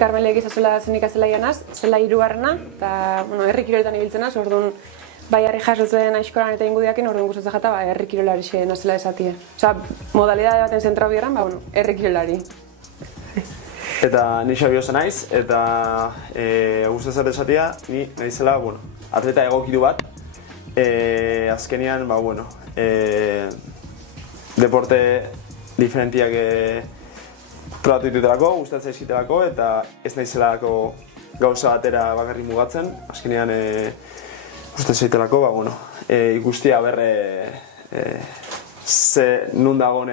Karmelek izazela zenik azela janaz, zela 3. eta herri kiroletan ibiltzenaz, orduan bai harri jasotzen aizkoran eta ingudiakin, orduan gustatzen jata herri kirolari xeen azela esatie. Osea, modalidade baten zentrau bieran, herri kirolari. Eta ni Xabioza naiz, eta gustatzen esatia, ni naizela, atleta egokitu bat. Azkenean, deporte diferentiak probatu ditutelako, gustatzen esitelako, eta ez naizelako gauza batera bakarrik mugatzen. Azkenean gustatzen esitelako, ikustia berre nun dagoen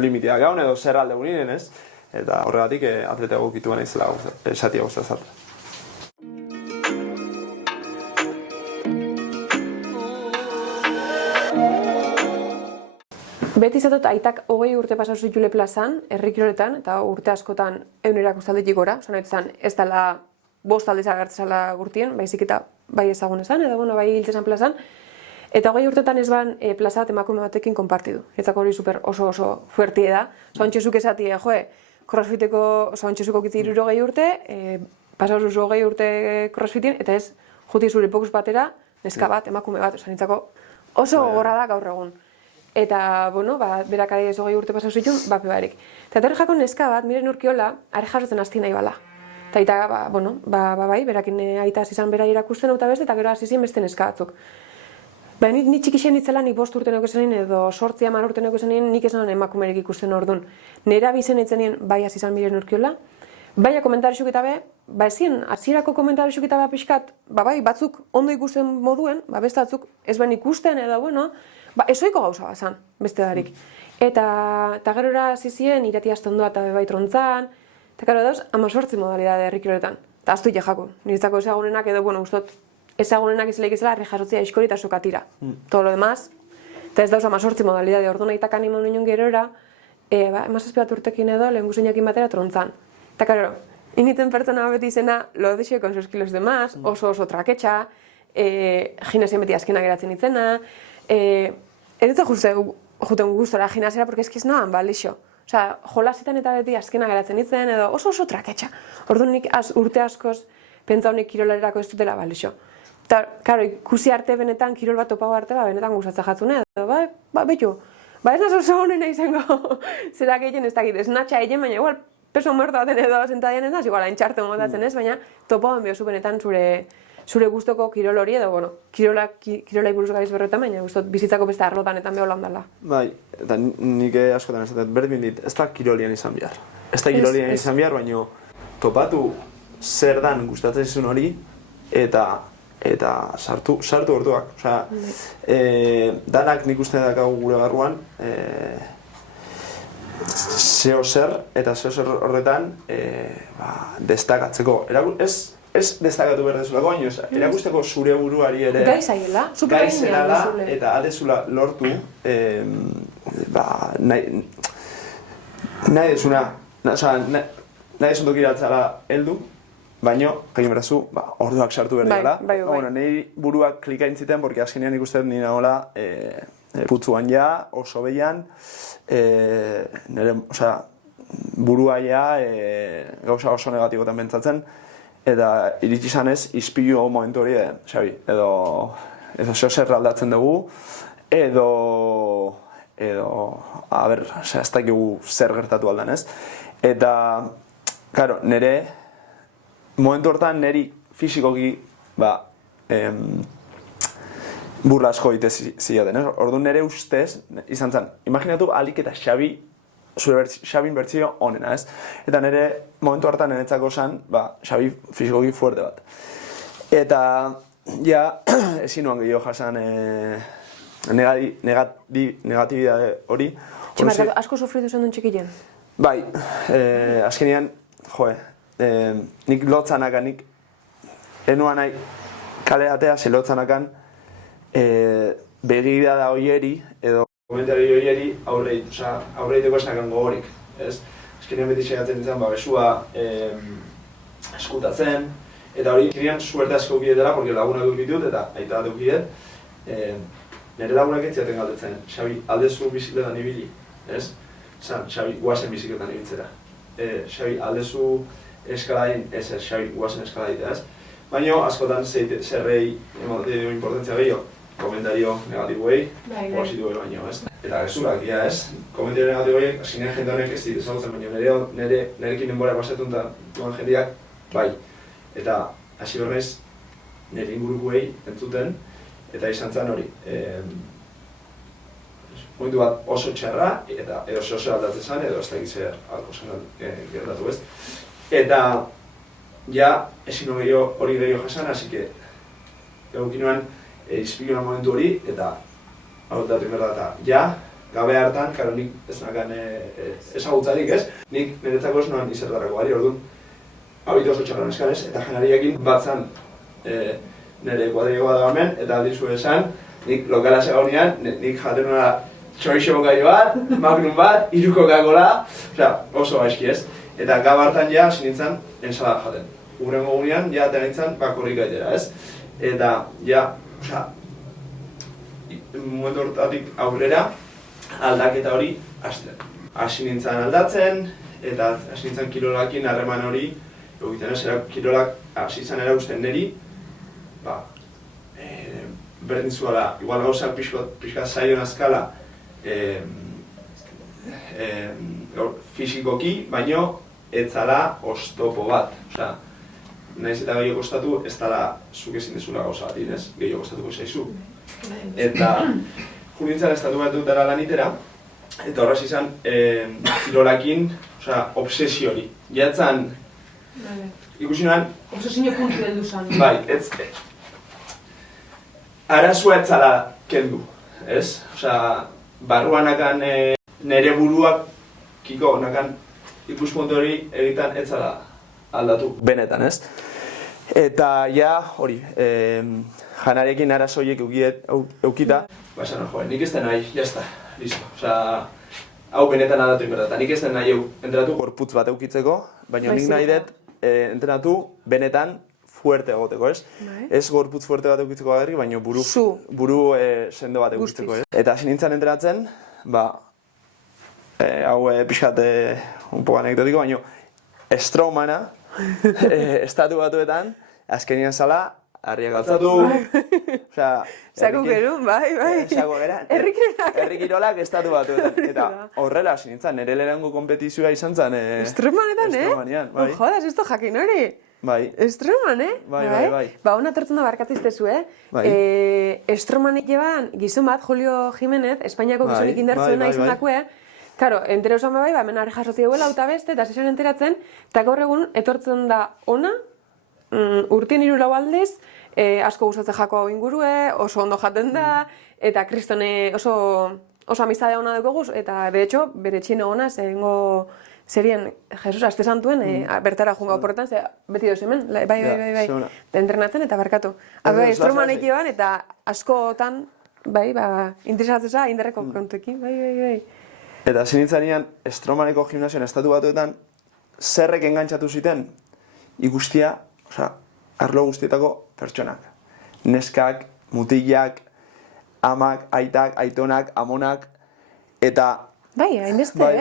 limitea gaun edo zer alde uninen, ez? Eta horregatik atleta egokitu naizela esatia gustatzen. Beti izatot aitak 20 urte pasau zitule plazan, herri kiroletan, eta urte askotan eunerak ustaldetik gora. Osa nahi zan, ez dela 5 aldiz agertzela gurtien, baizik eta bai ezagun esan, edo bai hiltzezan plazan. Eta 20 urtetan ez ban plaza bat emakume batekin konpartidu. Etzako hori oso fuertie da. Osa ontxezuk esatie, crossfiteko, osa ontxezuk okitzi 60 urte, pasau zuz 20 urte crossfitien, eta ez juti zure pokus batera, neska bat, emakume bat. Osa nintzako oso gogorra da gaur egun. Eta, berak adibidez 20 urte pasau zituen, bape barik. Eta etorri jako neska bat, miren urkiola, are jasotzen hasti nahi bala. Eta aita, bai, berakin aita izan bera irakusten eta beste, eta gero hasi ziren beste neska batzuk. Baina ni txikixen itzela, nik 5 urte neko esanien, edo 8-10 urte neko esanien, nik esan emakumerik ikusten orduan. Nera bizen itzenien, bai hasi izan miren urkiola, baina komentarisuk eta ezien, hasierako komentarisuk eta pixkat, bai, batzuk ondo ikusten moduen, beste batzuk ez ben ikusten, edo, esoiko gauza bazan, beste darik. Eta gerora zizien, irati astondoa eta bai trontzan, eta gero dauz, 18 modalidade herri kiroletan. Eta aztu jako, niretzako ezagunenak edo, ustot, ezagunenak izaleik izela, herri jasotzea iskori eta sokatira. Todo lo demás, eta ez dauz 18 modalidade, orduan aitak animo nion gerora, emazazpi bat urtekin edo, lehen guzeinakin batera trontzan. Eta gero, initzen pertsona beti izena, lo deixo con sus kilos de más, oso traketxa, gimnasien beti azkena geratzen itzena, ez dut juten gustora gimnasiera, porque ez nahan, lixo. Osea, jolasetan eta beti azkena geratzen itzen, edo oso ketxa. Orduan nik urte askoz pentsa honik kirolarerako ez dutela, lixo. Eta, karo, ikusi arte benetan, kirol bat topau arte, benetan gustatzen jatzune, edo, betu, ez nazo oso honena izango, zerak egin ez dakit, ez natxa egin, baina igual, peso muerto baten edo zentadian ez, igual, haintxarte motatzen ez, baina topoan behar benetan zure gustoko kirol hori edo, kirolai buruz gabiz berretan, baina bizitzako beste arlotanetan behola ondala. Bai, eta nik askotan esatet, berdin dit, ez da kirolian izan behar. Ez da kirolian izan behar, baina topatu zer dan gustatzen izun hori, eta sartu orduak. Osea, danak nik uste dakagu gure barruan, zeo zer, eta zeo zer horretan destakatzeko. Ez destakatu behar dezulako, baina erakusteko zure buruari ere gaizaiela, gaizela eta adezula lortu nahi desuna, nahi desun tokiratzala heldu, baina, jakin berazu, orduak sartu behar dela. Nahi buruak klikaintziten, porque azkenean ikusten nina hola putzuan ja, oso behian, burua ja gauza oso negatibotan pentsatzen, eta iritsi izanez, izpilu momentu hori, Xabi, edo zeo zer aldatzen dugu, edo, ez dakigu zer gertatu aldan, ez? Eta, karo, nire, momentu hortan niri fisikoki, burla asko egite ziaten, ez? Orduan nire ustez, izan zen, imaginatu alik eta Xabin bertzio onena, ez? Eta nire momentu hartan niretzako zen, Xabi fisikoki fuerte bat. Eta, ja, ezin nuan gehiago jasan negatibidade hori. Tximarkatu, asko sufritu zen duen txikien? Bai, azkenean, nik lotzanakan, nik enuan nahi kale atea, ze lotzanakan begirada hoieri, edo komentari horieri aurreiteko esakan gogorik, ez? Azkenean beti segatzen nintzen, besua eskutatzen, eta hori azkenean suerte asko ukietela, porque lagunak dukitut eta aita bat ukiet, nire lagunak etziaten galdetzen, Xabi, aldezu bizikletan ibili, ez? Xabi, guazen bizikletan ibiltzera. Xabi, aldezu eskaladin, ez Xabi guazen eskaladita, ez? Baina, askotan zerrei importantzia gehiago, komentario negatiboei, positiboei baino, ez? Eta gezurak, ja, ez? Komentario negatiboei, azkenean jende honek ez dit ezagutzen, baina nerekin denbora pasatun da duan jendeak, bai. Eta, hasi berrez, nire ingurukoei entzuten, eta izan zen hori. Momentu bat oso txarra, eta edo oso aldatzen zen, edo ez da egitzer alko zen gertatu, ez? Eta, ja, ezin hori gehiago jasan, hasi que egukinoan izpilioan momentu hori, eta hau datu inberda eta ja, gabe hartan, karo nik ez nakan ezagutzarik, ez? Nik niretzako ez noan izertarako gari, orduan, hau oso txarran eskanez, eta janariakin batzan nire kuadriegoa da hemen, eta aldizu esan, nik lokala segaunian, nik jaten nola txorixo bokai bat, magnum bat, 3 Coca-Cola, oso gaizki ez. Eta gab hartan ja, hasi nintzen, ensalada jaten. Urrengo gunean, ja, atea nintzen, bakorrik gaitera, ez? Eta, ja, momentu hortatik aurrera, aldaketa hori hasten. Hasi nintzen aldatzen, eta hasi nintzen kirolakin harreman hori, egiten ez, kirolak hasi izan erakusten niri, berdin zuela, igual gauzak pixka zaion azkala fisikoki, baino ez zala oztopo bat. Osea, nahiz eta gehiago kostatu, ez dala zuk ezin dezula gauza bat, inez? Gehiago kostatuko zaizu. Eta jurintzen estatu bat dutara lanitera, eta horraz izan kirolakin, obsesio hori. Jatzen, ikusi noan... Obsesio puntu heldu zan. Bai, ez... Arazua ez zala kendu, ez? Osea, barruan nakan nere buruak kiko nakan ikuspuntu hori egiten ez zala aldatu. Benetan, ez? Eta ja, hori, janarekin arazoiek eukita. Baina, nik ez den nahi, jazta, listo. Osea, hau benetan aldatu inberda, eta nik ez den nahi entratu gorputz bat eukitzeko, baina nik nahi dut entrenatu benetan fuerte egoteko, ez? Ez gorputz fuerte bat eukitzeko agerri, baina buru sendo bat eukitzeko, ez? Eta hasi nintzen entrenatzen, hau pixkat un poco anekdotiko, baina Strongmana, estatu batuetan, azkenien zala, harriak altzatu, Zako gerun, bai. Herri kirolak estatu batuetan. Eta horrela hasi nintzen, nire lehenengo kompetizioa izan zen. Strongmanetan, Strongmanean, bai. Jodas, ez to jakin hori. Bai. Strongman, Bai. Ba, hona tortzen da barkatu iztezu, Bai. Strongmanik jeban gizon bat, Julio Jimenez, Espainiako gizonik indartzuena izan dakue. Karo, entere osan bai, hemen arri jaso zideuela auta beste, eta zesan enteratzen, eta gaur egun etortzen da ona, urtien 3 lau aldez, asko gustatzen jako hau ingurue, oso ondo jaten da, eta kristone oso amizadea ona dukoguz, eta de hecho, bere txino ona, egingo zerien Jesus aste santuen bertara junga oporretan, ze beti doz hemen, bai, entrenatzen eta barkatu. Strongmanek jeban, eta askotan, bai, interesatzeza inderreko kontuekin, bai. Eta zinitzanean, Strongmaneko gimnasioan estatu batuetan, zerrek engantzatu ziten, ikustia, arlo guztietako pertsonak. Neskak, mutilak, amak, aitak, aitonak, amonak, eta... Bai, hainbeste, bai.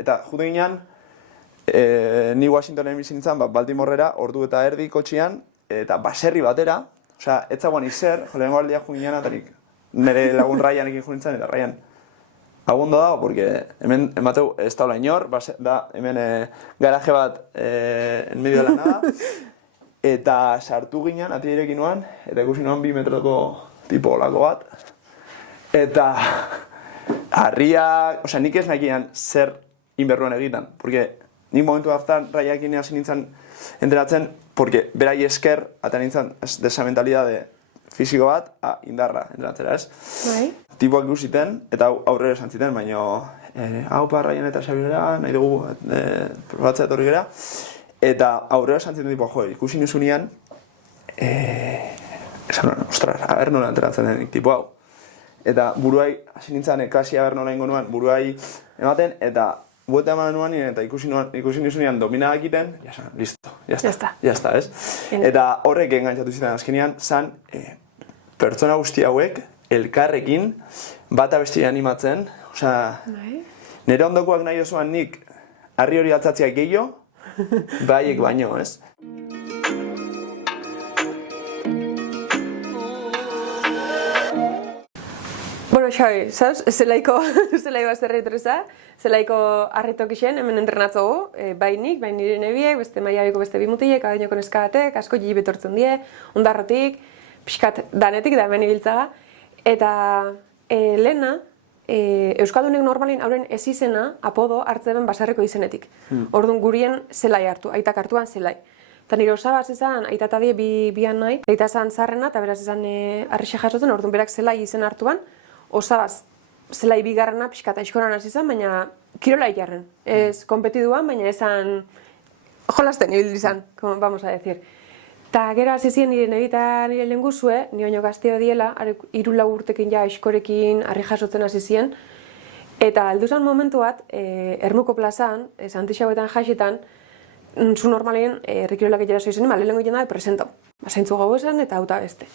Eta jutu ginean, ni Washingtonen bizi nintzen, Baltimorera, ordu eta erdi kotxian, eta baserri batera, ez zagoan izer, lehenko aldia ju ginean, eta nire lagun Ryanekin ju nintzen, eta Ryan, agundo dago, porque hemen emateu ez daula inor, da hemen garaje bat en medio de la nada, eta sartu ginean, ati direkin nuan, eta ikusi nuan 2 metroko tipo olako bat, eta harriak, nik ez nakian zer inberruan egiten, porque nik momentu hartan Ryanekin hasi nintzen entrenatzen, porque berai esker, ata nintzen desa mentalidade fisiko bat, indarra entrenatzera, ez? Bai. Tipoak ikusiten, eta aurrera esan ziten, baina hau Ryan eta Xabirera, nahi dugu probatzea etorri gera, eta aurrera esan ziten tipoak, ikusi nuzunean, esan nuen, ostras, aber nola entrenatzen denik tipo hau. Eta buruai, hasi nintzen, kasi aber nola ingo nuen, buruai ematen, eta buelta eman nuen nien, eta ikusi nuzunean domina egiten, listo, jazta, ez? Eta horrek engantzatu ziren azkenean, zan, pertsona guzti hauek, elkarrekin, bata bestia animatzen, nire ondokoak nahi osoan nik harri hori altzatzea gehiago, Baiek baino, ez? Bueno, Xabi, sabes, zelaiko azterri etorreza, zelaiko harritok isen, hemen entrenatzogu, bai nik, bai nire nebiek, beste maiabiko beste bimutilek, adinoko neskabatek, asko jiji betortzen die, ondarrotik, pixkat danetik da hemen ibiltzaga, eta lehena, Euskaldunek normalin hauren ez izena, apodo, hartzeben basarreko izenetik. Orduan gurien zelai hartu, aitak hartuan zelai. Eta nire osabaz izan, aita eta die bian nahi, aita zan zarrena, eta beraz izan arrixe jasotzen, orduan berak zelai izen hartuan, osabaz zelai bigarrena pixkata eskoran hasi izan, baina kirola jarren. Ez kompetiduan, baina esan jolasten ibil izan, vamos a decir. Eta gero hasi ziren nire nebita nire lehenguzue, ni baino gazteo diela, 3-4 urtekin ja eskorekin arri jasotzen hasi ziren, eta heldu zen momentu bat, Ermuko plazan, Santixauetan jasetan, zu normalien herrikirolak egera zoizen, lehenengo egin da presentau. Zaintzu gau esan eta hauta beste.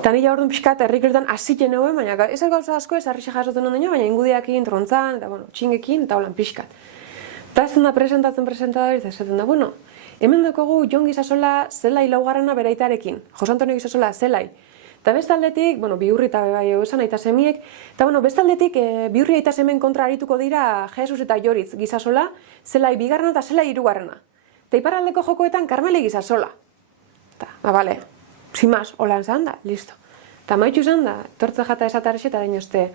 Eta nila orduan pixkat herrikiroletan hasiken eguen, baina ez gauza asko ez arri jasotzen ondaino, baina ingudiakin, trontzan, eta txingekin, eta holan pixkat. Eta ez da presentadori, eta esaten da, bueno, hemen dukogu Jon Gizasola zelai laugarrena beraitarekin, Jose Antonio Gizasola zelai. Eta bestaldetik, Biurri eta bai esan aita semiek, eta bestaldetik Biurri aita semen kontra arituko dira Jesus eta Joritz Gizasola, zelai bigarrena eta zelai hirugarrena. Eta iparraldeko jokoetan Karmele Gizasola. Eta, bale, sin más, holan zan da, listo. Eta maitxu zan da, tortza jata esatarxe eta dainoste,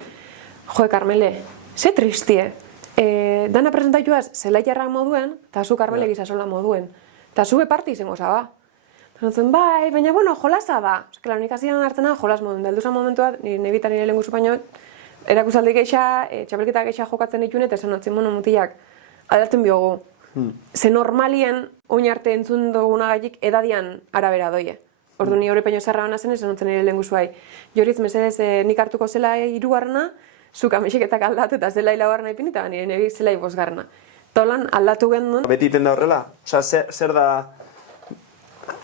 joe Karmele, ze tristie, dana presentatuaz zelai jarrak moduen, eta zu Karmele Gizasola moduen. Eta zube parti izango zaba. Zentzen, bai, baina, jolasa da. Eskela, nik hasian hartzen da, jolas moduen. Da, elduzan momentu bat, nebita nire lehenguzu baino, erakusaldi geixa, txapelketa geixa jokatzen dituen, eta esan notzen, mutilak, aldatzen biogu. Ze normalien, oin arte entzun dugunagaitik, edadian arabera doie. Ordu ni hori peino zarra hona zen, esan notzen nire lehenguzu bai. Joritz, mesedez, nik hartuko zela hirugarrena, zuk amexiketak aldatu eta zela hilagarrena ipin, eta nire nebik zela bosgarrena. Tolan aldatu gendun. Beti iten da horrela? Osa, zer da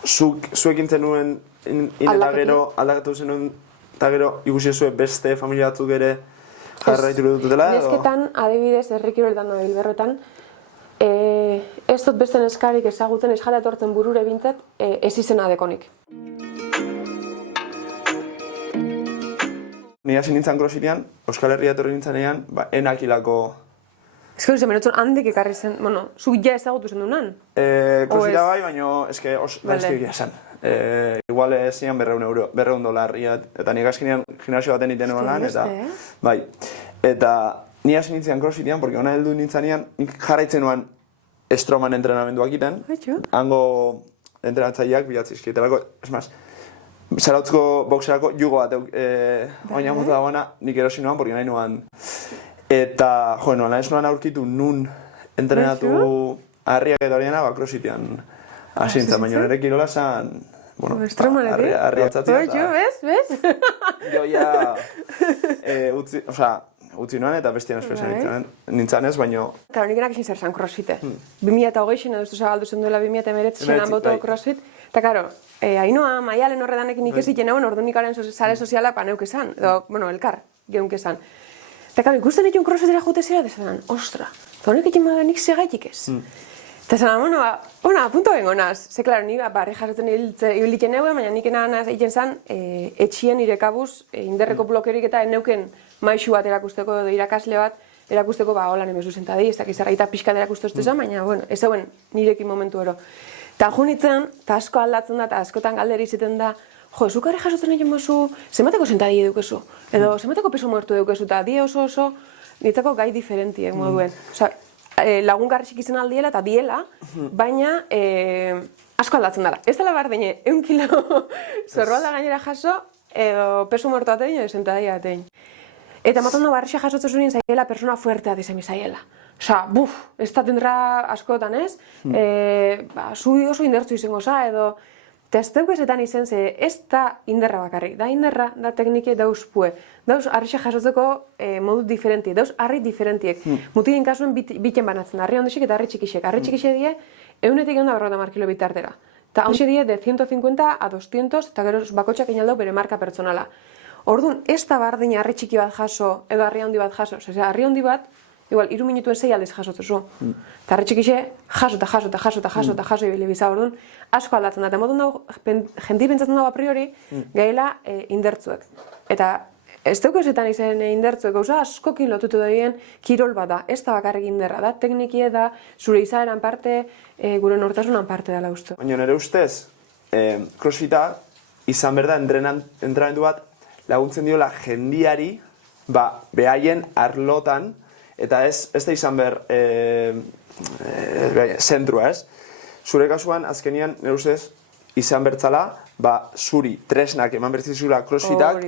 zuekin zenuen eta gero aldakatu zenuen eta gero ikusi zuen beste familia batzuk ere jarraitu dutela? Nesketan, adibidez, herrikiroletan da bilberretan, ez dut beste neskarik ezagutzen, ez jala etortzen burure bintzat, ez izena dekonik. Ni hasi nintzen crossfitean, Euskal Herria etorri nintzenean, enakilako. Ez que zemenetzen handik ekarri zen, zuk ja ezagutu zen dunan? Crossfitea bai, baina eske gaizki egia zen. Igual ez zian $200, eta nik azkenean gimnasio baten iten eman lan, eta bai. Eta ni hasi nintzen crossfitean, porque ona heldu nintzenean, nik jarraitzen nuan Stroman entrenamenduak iten. Hango entrenatzaileak bilatzizkietelako, esmaz, zarautzko boxerako jugo bat oina motu dagoena nik erosi nuan, porque nahi nuan. Eta, nola ez nuan aurkitu nun entrenatu harriak eta horiena, crossfitean asintzen, baina nire kirola zan, harri atzatzen. Jo, bez? Jo ja, utzi nuan eta bestian espezian nintzen ez, baina... Karo, nik enak izin zer zan crossfite. 2008 edo zagaldu zen duela 2019 zenan boto crossfit. Eta, karo, Ainoa, Maialen horredanekin nik eziten egon, ordu nikaren sare soziala paneuk esan, edo, elkar, geunk esan. Eta, karo, ikusten ditun crossfitera jute zera, eta zaten, ostra, eta honek egin nik segaitik ez. Eta zaten, apunto bengo naz. Ze, klaro, nik barri jasotzen ibiliken eguen, baina nik enagana egiten zan, etxien irekabuz, inderreko blokerik eta eneuken maixu bat erakusteko edo irakasle bat, erakusteko, holan emezu zentadi, ez dakiz arraita pixka erakustu ez duzan, baina, ez hauen nirekin momentu ero. Eta junitzen, eta asko aldatzen da, eta askotan galderi izaten da, zuk harri jasotzen egin mozu, zemateko zentadi edukezu, edo zemateko peso muertu edukezu, eta die oso niretzako gai diferentiek moduen. Lagungarrik izan aldiela eta diela, baina asko aldatzen dara. Ez dela bardine, 1 kilo zorroalda gainera jaso, edo peso muertu atein, edo zentadi atein. Eta matan da barrixa jasotzen zuen zaiela persona fuertea dizemi zaiela. Osa, ez da tendra askotan ez, zu oso indertzu izango za, edo testeukesetan izen ze, ez da inderra bakarrik, da inderra, da teknike dauz pue. Dauz harrixa jasotzeko modu diferentiek, dauz harri diferentiek. Mutigen kasuen biten banatzen, harri ondesik eta harri txikisek. Harri txikisek die, 100-150 kilo bitartera. Eta hau die, de 150 a 200, eta gero bakotxak inaldau bere marka pertsonala. Orduan, ez da bardin harri txiki bat jaso, edo harri handi bat jaso. Osea, harri handi bat, igual, 3 minutuen 6 aldiz jasotzezu. Eta harretxikixe, jaso ibili biza, orduan, asko aldatzen da. Eta modun dago, jendi pentsatzen dago a priori, gaila indertzuek. Eta ez deukezetan izen indertzuek, gauza askokin lotutu daien kirol bat da. Ez da bakarrik inderra da, teknikie da, zure izaeran parte, gure nortasunan parte dela uste. Baina nire ustez, crossfita izan berda entrenamendu bat laguntzen diola jendiari behaien arlotan, eta ez da izan behar zentrua, ez? Zure kasuan, azkenian, nire ustez, izan bertzala, zuri tresnak eman bertzizula crossfitak,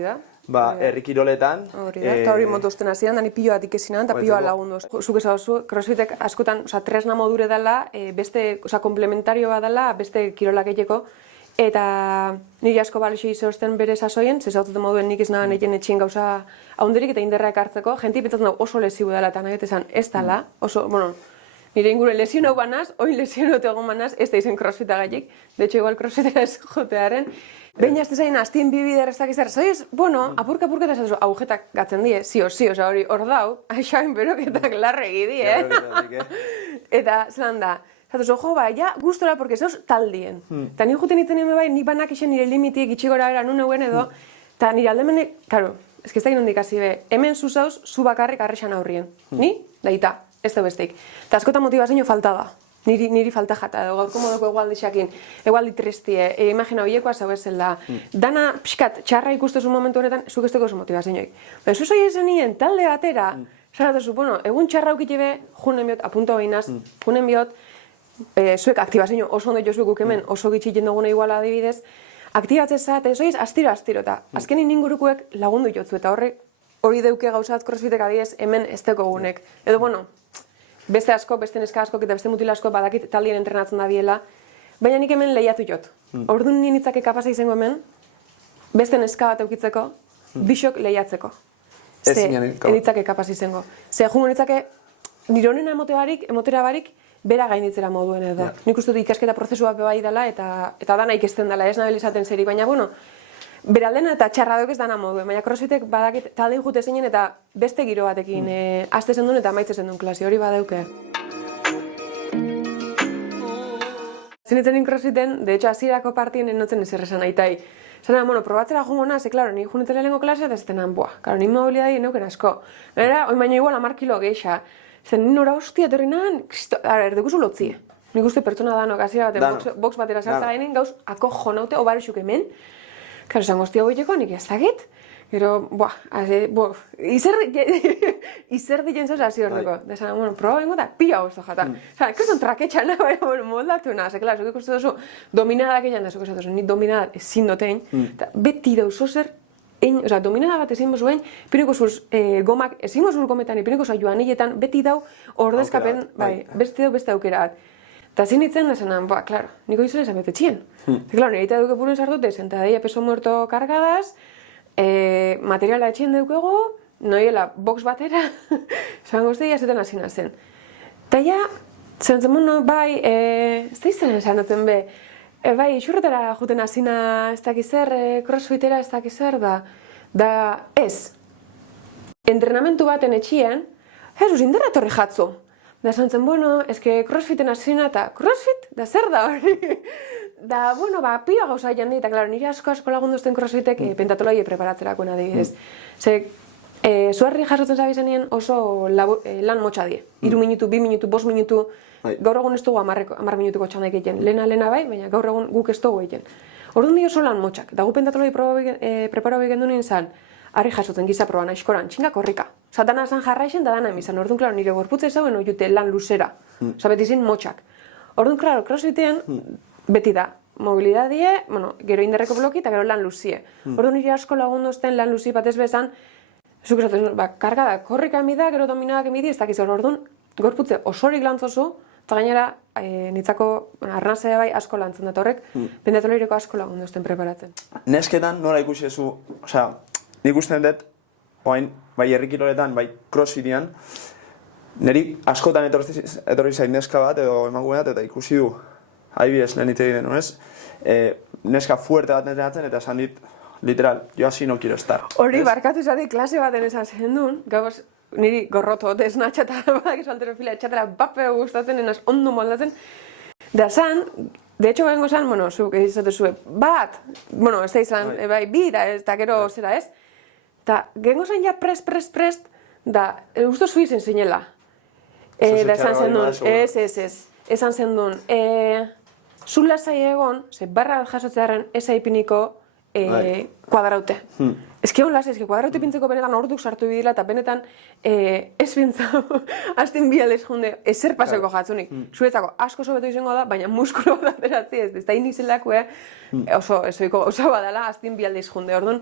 herrikiroletan. Eta hori motosten hasian, dani piloa dikezinan, eta piloa lagundu. Zuk esagozu, crossfitek askotan, tresna modure dela, beste, komplementario bat dela, beste kirolak egiteko, eta niri asko balixo izozten bere sasoien, zezaututen moduen nik izan egin etxien gauza haunderik eta inderra ekartzeko, jenti pentsatzen dago oso lesiu dela, eta nahi esan ez dela, oso, bueno, nire ingure lesion hau banaz, oin lesion hau egon banaz, ez da izen crossfita gaitik, de hecho igual crossfitera ez jotearen, behin azte zain, aztien bibider ez dakiz zoiz, bueno, apurka eta esatu, agujetak gatzen die, zio, oza hori, hor dau, aixain beroketak larregi die, eta zelan da, zatu jo, ja, gustora, porque zauz taldien. Eta ni juten itzen bai, ni banak isen nire limitik, itxigora era nun euen edo, eta nire aldemenek, karo, ez da inondik hasi be, hemen zu zauz, zu bakarrik arrexan aurrien. Ni, daita, ez da besteik. Eta askotan motivazio falta da. Niri falta jata, gaurko modoko egualdi xakin, egualdi tristie, imagina horiekoa zau ezela. Dana, pixkat, txarra ikustezu momentu honetan, zuk ez teko zu motivazioik. Baina zu zoi ezen nien, talde batera, zaratezu, bueno, egun txarra aukitxe be, junen biot, apunto behinaz, junen biot, zuek aktibazio oso ondo jozuek guk hemen oso gitxiten duguna iguala adibidez, aktibatzeza eta ezoiz astiro, eta azkenin ingurukuek lagundu jotzu, eta hori deuke gauzat crossfitek adibidez hemen ez teko gunek. Edo, bueno, beste asko, beste neska asko eta beste mutil asko badakit taldien entrenatzen da biela, baina nik hemen lehiatu jot. Orduan nitzake kapasa izango hemen, beste neska bat eukitzeko, bisok lehiatzeko. Ze, nitzake kapasa izango. Ze, jungo nitzake, nironena emotera barik, bera gainitzera moduen edo. Nik uste dut ikasketa prozesua bai dela eta dana ikesten dela, ez nabel izaten zeri, baina, bueno, beraldena eta txarra duk ez dana moduen, baina crossfitek badakit taldein jute zeinen eta beste giro batekin azte zendun eta maitze zendun klasi, hori badauke. Zinitzen crossfiten, de hecho, hasierako partien enotzen ez errezan aitai. Zena, bueno, probatzera jungo naz, klaro, ni junetzen lehenengo klasea eta zetenan, klaro, ni mobilidadi neuken asko. Gara, oin baino igual 10 kilo geixa. Zer, nora hostia etorri nahan, erdekuzu lotzie. Nik uste pertsona danok, azira baten, box batera sartza gainen, gauz, ako jonaute, obarixuk hemen. Karo, zan goztia goiteko, nik ez dakit. Gero, izer diken zauz hasi horreko. Da zan, bueno, proba bengo eta pila gozto jata. Zan, kezon traketxana, baina moldatu naz. Klar, zuke ikustu duzu, dominadak egin da, zuke esatu zu, ni dominadak ezin dotein. Beti dauzo zer, dominada bat ezin bozuen, pineko zuz gomak, ezin bozur gometan, pineko zua joan hiletan, beti dau ordezkapen, beste dau beste aukera bat. Eta zin ditzen da zenan, klaro, niko izan ezan bete txien. Klaro, nire eta duke buruan sartute, sentadilla peso muerto kargadas, materiala etxien daukego, noiela box batera, zan gozteia zeten hasina zen. Eta ja, zentzen, bueno, ez da izan esan dutzen be, bai, xurretara juten hasina ez dakizer, crossfitera ez dakizer da ez. Entrenamentu baten etxien, Jesus, inderra torri jatzu. Da zantzen, bueno, eske crossfiten hasina eta crossfit, da zer da hori? Da, bueno, pioa gauza jandi, eta klaro, nire asko lagunduzten crossfitek pentatoloi preparatzerakoen adibidez. Ze, zuarri jasotzen zabizenien oso lan motxa die. 3 minutu, 2 minutu, 5 minutu, gaur egun ez dugu 10 minutuko txanak egiten. Lehena bai, baina gaur egun guk ez dugu egiten. Orduan dio oso lan motxak. Da gu pentatoloi preparau egin duen zan, harri jasotzen giza proban aizkoran, txingak horrika. Dana zan jarraixen da dana emizan. Orduan, klaro, nire gorputza ezauen oiute lan luzera. Beti zin motxak. Orduan, klaro, crossfitean beti da. Mobilidadie, bueno, gero inderreko bloki eta gero lan luzie. Orduan, nire asko lagunduzten lan luzi batez bezan, zuk esatzen, karga da, korrika emida, gero dominadak emidi, ez dakiz orduan, gorputze osorik lantzozu, eta gainera, nitzako, arnazea bai asko lantzen dut horrek, pentatoloireko asko lagunduzten preparatzen. Nesketan nola ikusi ezu, osea, nik usten dut, oain, bai herrikiroletan, bai crossfitean, niri askotan etorri zain neska bat, edo emakume bat, eta ikusi du, adibidez, lehen hitz egiten, ez? Neska fuerte bat entrenatzen, eta esan dit, literal, yo así no quiero estar. Hori, barkatu esatik klase baten esan zen duen, gauz, niri gorroto desnatxa eta badak alterofila etxatera bape gustatzen, enaz ondo moldatzen. Da zan, de hecho bengo zan, bueno, zuk izate zuen, bat, bueno, ez da izan, bai, bi, da, eta gero zera ez. Da, gengo zan ja prest, da, usto zu izen zinela. Da esan zen duen, esan zen duen, zu lasai egon, ze barra bat jasotzearen ez aipiniko kuadraute. Ez que hon lasai, ez que kuadraute pintzeko benetan orduk sartu bidila, eta benetan ez bintzau, hastin bi aldez junde, ezer paseko jatzunik. Zuretzako asko sobeto izango da, baina muskulo bat ateratzi ez, ez da inizelako, oso ezoiko gauza badala, hastin bi aldez junde. Orduan,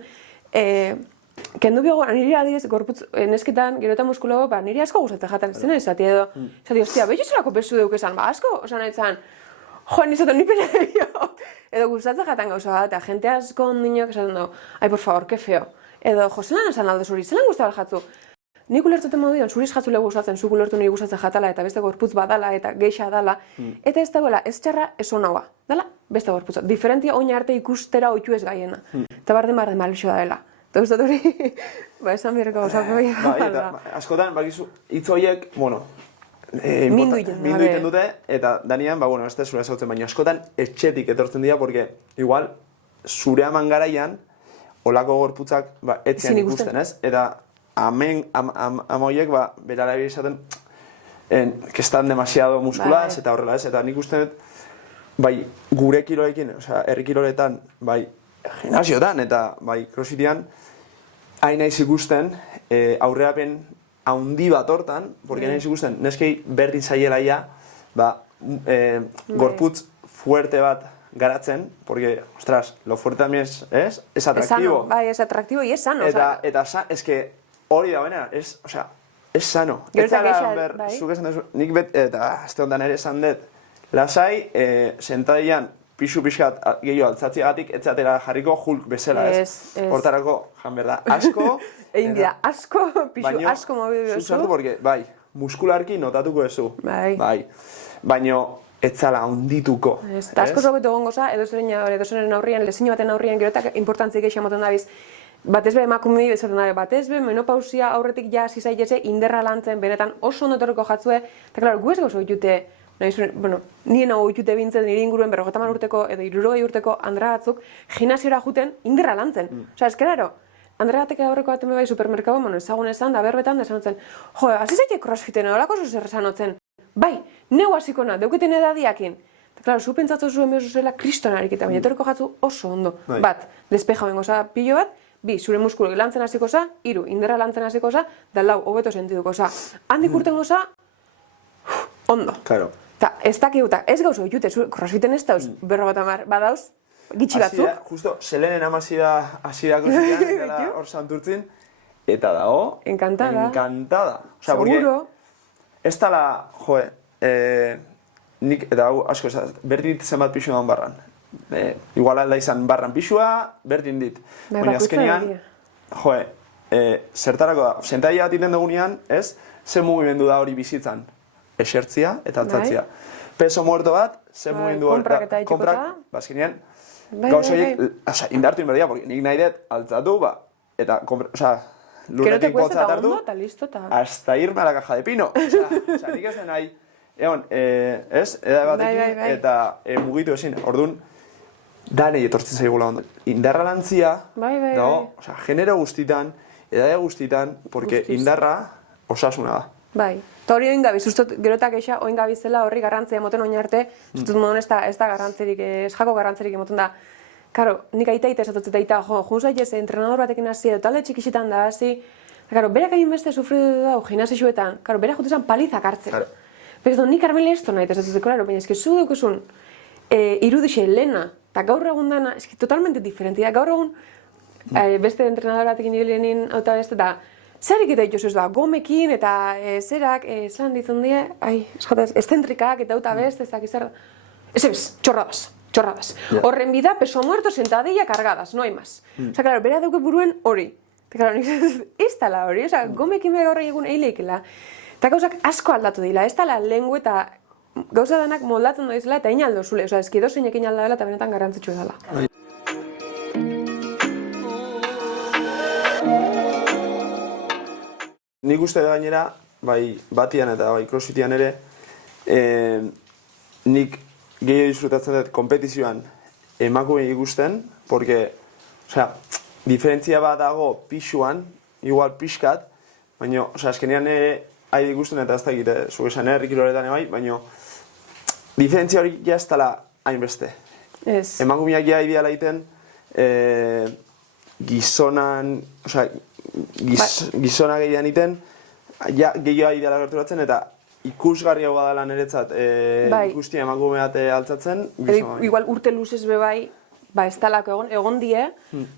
kendu biogo, niri adiez, gorputz, nesketan, gero eta muskulo, niri asko gustatzen jaten, zena izati edo, izati, ostia, behitu zelako pesu deuk esan, asko, osan etzan, joan izaten nipene edo gustatzen jaten gauza bat, eta jente asko ondinok esaten dugu, ai, por favor, que feo. Edo, jo, zelan esan aldo zuri, zelan guztabal jatzu. Nik ulertuten modu zuriz jatzule gustatzen, zuk ulertu niri gustatzen jatala, eta beste gorputz badala, eta geixa dala, eta ez dagoela, ez txarra, ez onaua, dala, beste gorputza. Diferentia oina arte ikustera oitu ez gaiena. Eta barden malixo dela. Eta guztat hori, esan birreko gauzako. Eta askotan, bakizu, hitz horiek, bueno, mindu egiten dute, eta danean, ez da zure zautzen, baina askotan etxetik etortzen dira, porque igual, zure aman garaian, olako gorputzak, etzian ikusten, ez? Eta ama horiek, berara esaten, que están demasiado musculas, eta horrela, ez? Eta nik uste dut, gure kiloekin, herri kiloretan, gimnasiotan, eta crossfitean, hain naiz ikusten, aurrerapen haundi bat hortan, porque naiz ikusten, neskei berdin zaiela ja, gorputz fuerte bat garatzen, porque, ostras, lo fuerte también es atractivo. Es atractivo y es sano. Eta, es que hori da benera, es sano. Ez zara, zuk esan duzu, nik eta azte honetan ere esan dut, lasai, sentadian, pixu-pixkat gehiago altzatziagatik, etzatera jarriko Hulk bezala, ez? Hortarako, jan berda, asko. Egin dira, asko, pixu, asko mobidu duzu. Zuzartu, porque, muskularki notatuko duzu. Baina, etzala ondituko. Eta asko sobetu egongo za, edozeren aurrian, lezino baten aurrian, gero eta importantzik eixo moten dabiz, batez be emakumei bezaten dabe, batez be menopausia aurretik ja zizaietze inderra lantzen, benetan oso ondotorreko jatzue, eta klaro, gu ez gauzo ditute, nien hau itute bintzen nire inguruen 50 urteko edo 60 urteko andra batzuk gimnasiora juten inderra lantzen. Osa, ez keraro, andra batek aurreko baten bai supermerkabo, ezagun esan da berbetan da esanotzen, jo, hasi zaite crossfiten olako zer esanotzen. Bai, neu hasikona, deuketen edadiakin. Eta, klaro, zu pentsatzu zuen behozu zela kristonarik eta baina etorreko jatzu oso ondo. Bat, despeja bengo za pilo bat, bi, zure muskulo lantzen hasiko za, 3, inderra lantzen hasiko za, da 4, hobeto sentiduko za. Handik urtengo za, ondo. Claro. Ta, ez dakigu, ez gauzo jute, crossfiten ez dauz, 50 badauz, gitxi batzuk. Justo, Selenen hasi da crossfitean, hor santurtzin, eta dago, encantada. Seguro. Ez tala, nik, eta hau asko esaz, berdin dit zenbat pixu daun barran. Igual alda izan barran pixua, berdin dit. Baina azkenean, zertarako da, sentai bat iten dugunean, ez, ze mugimendu da hori bizitzan. Esertzia eta altzatzia. Peso muerto bat, ze mugimendu hori da, komprak, bazkinean, gauza horiek, indartu inberdia, porque nik nahi dut altzatu, eta, lurretik botza hartu, hasta irme a la caja de pino. Nik ez den nahi, egon, ez, eda batekin, eta mugitu ezin. Orduan, danei etortzen zaigula ondo. Indarra lantzia, genero guztitan, edade guztitan, porque indarra osasuna da. Bai. Eta hori oin gabiz, ustot gerotak eixa oin gabizela horri garrantzia emoten oin arte, zutut modun ez da garrantzerik, ez jako garrantzerik emoten da. Karo, nik aita esatotzeta aita, junzait ez, entrenador batekin hasi, edo talde txikixitan da hasi, karo, berak hain beste sufridu dau, gimnasixuetan, karo, berak jutuzan palizak hartzen. Pero ez nik armele esto nahi, esatotzeta, klaro, baina eski zu dukuzun irudixe lena, eta gaur egun dana, eski totalmente diferenti da, gaur egun beste entrenador batekin hilenin, eta beste, eta zerik eta itxosu ez da, gomekin eta zerak, zelan ditzen die, eszentrikak eta auta beste, ez dakiz zer da. Ez, txorradas. Horren bida, peso muerto, sentadilla, cargadas, no hay más. Osa, claro, bera duke buruen hori. Eta, claro, ez tala hori, osa, gomekin bega horre egun eileikela. Eta gauzak asko aldatu dila, ez tala lengu eta gauza danak moldatzen doizela eta inaldo zule. Osa, eski dozeinek inalda dela eta benetan garrantzitsu dela. nik uste da gainera, bai batian eta bai crossfitian ere, nik gehiago disfrutatzen dut kompetizioan emakume ikusten, porque, osea, diferentzia bat dago pixuan, igual pixkat, baina, osea, azkenean haide ikusten eta ez da egite, zuk esan herrikiloretan ebai, baina diferentzia hori ja ez dela hainbeste. Ez. Emakumeak ja ideala egiten, gizonan, osea, gizona gehiago egiten, ja gehiago ideala gerturatzen eta ikusgarriago badala niretzat ikustia emakume bat altzatzen. Igual urte luzez bebai, ez talako egon die,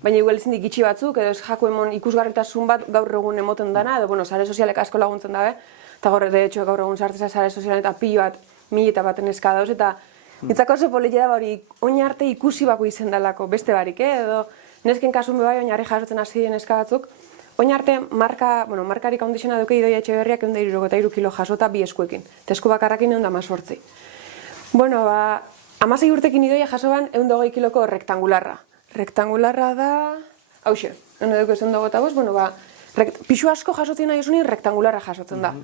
baina igual ezin gitxi batzuk, edo ez jako emon ikusgarritasun bat gaur egun emoten dana, edo, bueno, sare sozialek asko laguntzen dabe, eta gaur, de hecho, gaur egun sartzea sare sozialen eta pilo bat, eta baten eska dauz, eta nitzako oso politia da hori, oin arte ikusi bako izen dalako, beste barik, edo nesken kasun bebai, oinarri jasotzen hasi den eska batzuk, oin arte markarik handixena duke Idoia Etxeberriak 163 kilo jasota 2 eskuekin, eta esku bakarrakin 118. Bueno, 16 urtekin Idoia jasoban 120 kiloko rektangularra. Rektangularra da, hauxe, duke 125, bueno, pixu asko jasotzen nahi osunin rektangularra jasotzen da.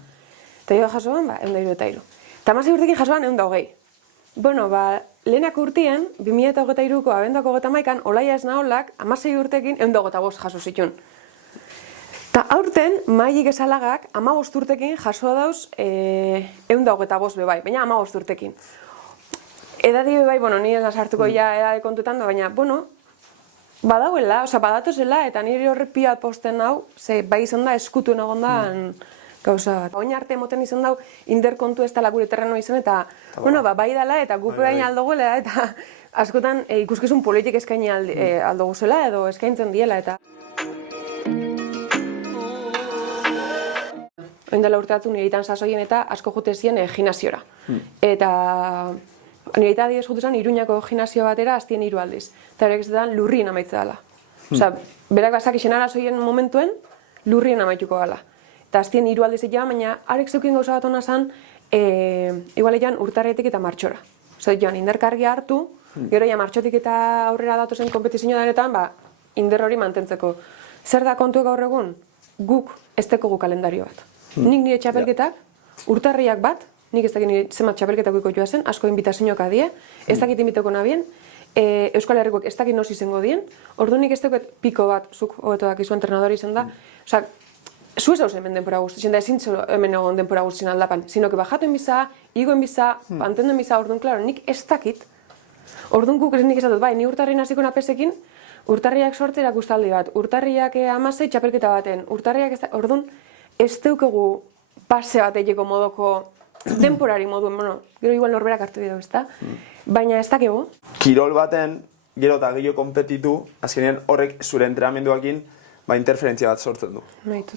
Eta Idoia jasoban, 163. Eta 16 urtekin jasoban 120. Bueno, lehenak urtien, 2023ko abenduako 31an, Olaia Esnaolak 16 urtekin 125 jaso zituen. Eta aurten, Maik Esalagak 15 urtekin jasoa dauz 125 bebai, baina 15 urtekin. Edadi bebai, bueno, ni ez sartuko ja edade kontutan, baina, bueno, badauela, badatozela, eta niri horre pia posten hau, ze bai izan da eskutu egon da gauza bat. Oin arte emoten izan dau, interkontu ez dela gure terreno izan, eta, bueno, bai dela, eta gupe baina aldoguela, eta askotan ikuskizun politik eskaini aldoguzela, edo eskaintzen diela, eta... Oin dela urte batzuk nire itan sasoien eta asko jute zien gimnasiora. Eta nire itan adibidez jute zen Iruñako gimnasio batera aztien 3 aldiz. Eta horrek ez da lurrien amaitza dela. Osa, berak bazak isen arazoien momentuen lurrien amaituko gala. Eta aztien 3 aldiz egia, baina arek zeukien gauza bat hona zen, igual egian urtarrietik eta martxora. Osa, joan, inderkargia hartu, gero ja martxotik eta aurrera datozen kompetizio denetan, inder hori mantentzeko. Zer da kontu gaur egun? Guk ez dekogu kalendario bat. Nik nire txapelketak, urtarriak bat, nik ez dakit nire zemat txapelketak goiko joa zen, asko invitazioak adie, ez dakit inviteko nabien, Euskal Herrikoek ez dakit nosi izango dien, ordu nik ez dakit piko bat, zuk hobeto dakizu entrenadori izan da, oza, zu ez hau hemen denpora guztien, da ezin hemen egon denpora guztien aldapan, sino que bajatuen biza, igoen biza, pantenduen biza, orduan, klaro, nik ez dakit. Orduan guk nik ez dut, bai, ni urtarrien hasiko napesekin, urtarriak sortzerak ustaldi bat, urtarriak 16 txapelketa baten, urtarriak ez da, orduan, ez deukegu pase bat egeko modoko denporari moduen, bueno, gero igual norberak hartu bideu, ezta? Baina ez dakegu. Kirol baten, gero eta gehiago konpetitu, azkenean horrek zure entrenamenduakin interferentzia bat sortzen du.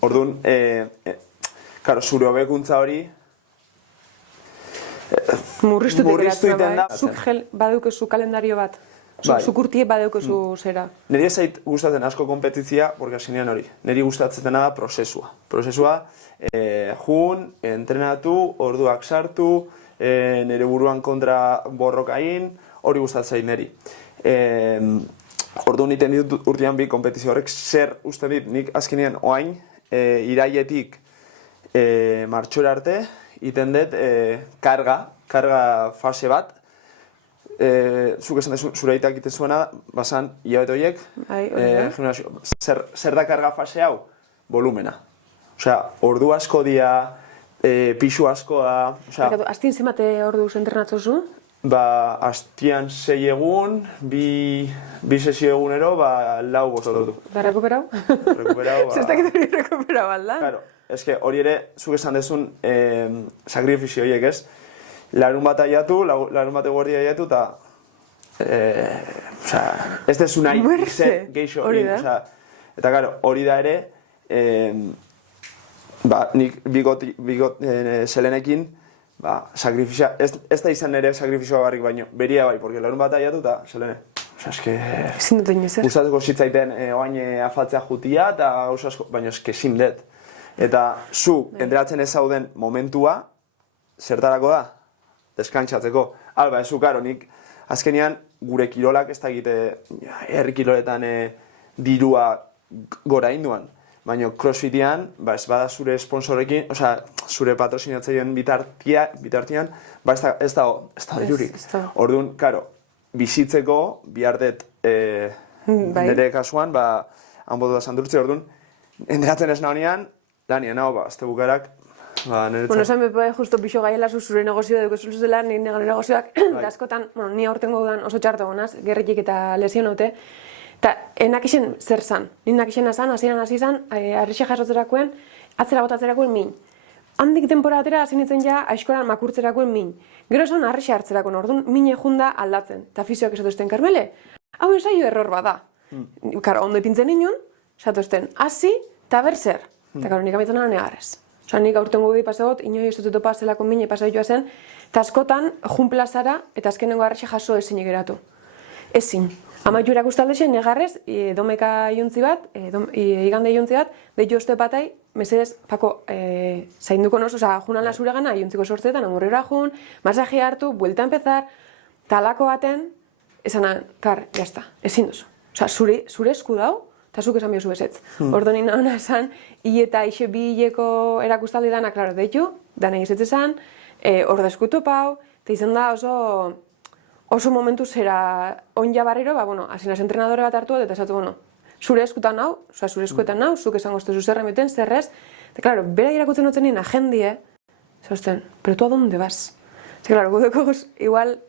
Orduan, karo, zure hobekuntza hori murriztu egiten da. Zuk badeukezu kalendario bat. Zuk urtie badeukezu zera. Neri ez zait gustatzen asko kompetizia, porque azkenean hori. Neri gustatzen da prozesua. Prozesua, jun, entrenatu, orduak sartu, nire buruan kontra borrokain, hori gustatzen neri. Orduan iten ditut urtean bi kompetizio horrek zer uste dit, nik azkenean oain, iraietik martxora arte, iten dut karga fase bat, zuk esan desu, zure aitak iten zuena, basan hilabete horiek, zer da karga fase hau? Volumena. Osea, ordu asko dia, pixu asko da... Aztien zemate orduz entrenatzozu? Aztian 6 egun, bi sesio egunero, 4 bostu. Da rekuperau? Rekuperau, Zestak hori rekuperau alda? Claro, eske hori ere, zuk esan dezun sakrifizio horiek ez. Larun bat aiatu, larun bat eguerdi aiatu, eta ez dezu nahi izet geixo hori. Eta claro, hori da ere, nik bigot selenekin, sakrifizioa, ez da izan ere sakrifizioa barrik baino, beria bai, porque larun bat aiatu eta selene. Eske, gustatuko zitzaiten oain afaltzea jutia eta gauza asko, baina eske ezin dut. Eta zu, entrenatzen ez zauden momentua, zertarako da? Deskantzatzeko. Alba, ez karo, nik azkenean gure kirolak ez da egite herri kiroletan dirua gora induan. baina crossfitean, ez bada zure sponsorekin, zure patrozinatzaileen bitartian, ez da jurik. Orduan, karo, bizitzeko, bihar dut nire kasuan, hanbotu da sandurtze, orduan, enteratzen ez nahonean, lanien hau, azte bukarak, niretzat. Bueno, esan bepa, justo pixo gaiela zure negozioa dugu zuzela, nire negozioak, eta askotan, ni aurtengo dudan oso txartu gonaz, gerritik eta lesion haute, eta enakixen zer zan. Ni nakixena zan, hasieran hasi zan, arrixe jasotzerakoen, atzera botatzerakoen min. Handik temporatera hasi nintzen ja, aizkoran makurtzerakoen min. Gero esan arrixe hartzerakoen, orduan mine junda aldatzen. Eta fizioak esatuzten, Karmele, hau ensaio error bada. Karo, ondo ipintzen nion, esatuzten, hasi eta berzer. Eta karo, nik amaitzen negarrez. Nik aurten gudu pasagot, inoi ez dut topa zelako mine pasaioa zen, eta askotan, jun plazara, eta azkenengo arrixe jaso ezin geratu. Ezin. Amaitu erakustaldexen negarrez, domeka iontzi bat, igande iontzi bat, deitu oste batai, mesedez, pako, zainduko noz, junan lasure gana, iontziko sortzetan, amorrera jun, masaje hartu, buelta empezar, talako baten, esanan, kar, jazta, ezin duzu. Zure esku dau, eta zuk esan biozu bezetz. Ordo nina hona esan, eta ixe bi hileko erakustaldi dana, klaro, deitu, dana izetz esan, orda eskutu pau, eta izan da oso momentu zera onja barriro, asinaz entrenadore bat hartu, eta esatu, zure eskutan hau, zure eskuetan hau, zuk esango zuzerra zerremeten, zerrez, eta, klaro, bera irakutzen dutzen nien agendie, zausten, pero tu a donde vas? Eta, klaro, gudeko guz, igual,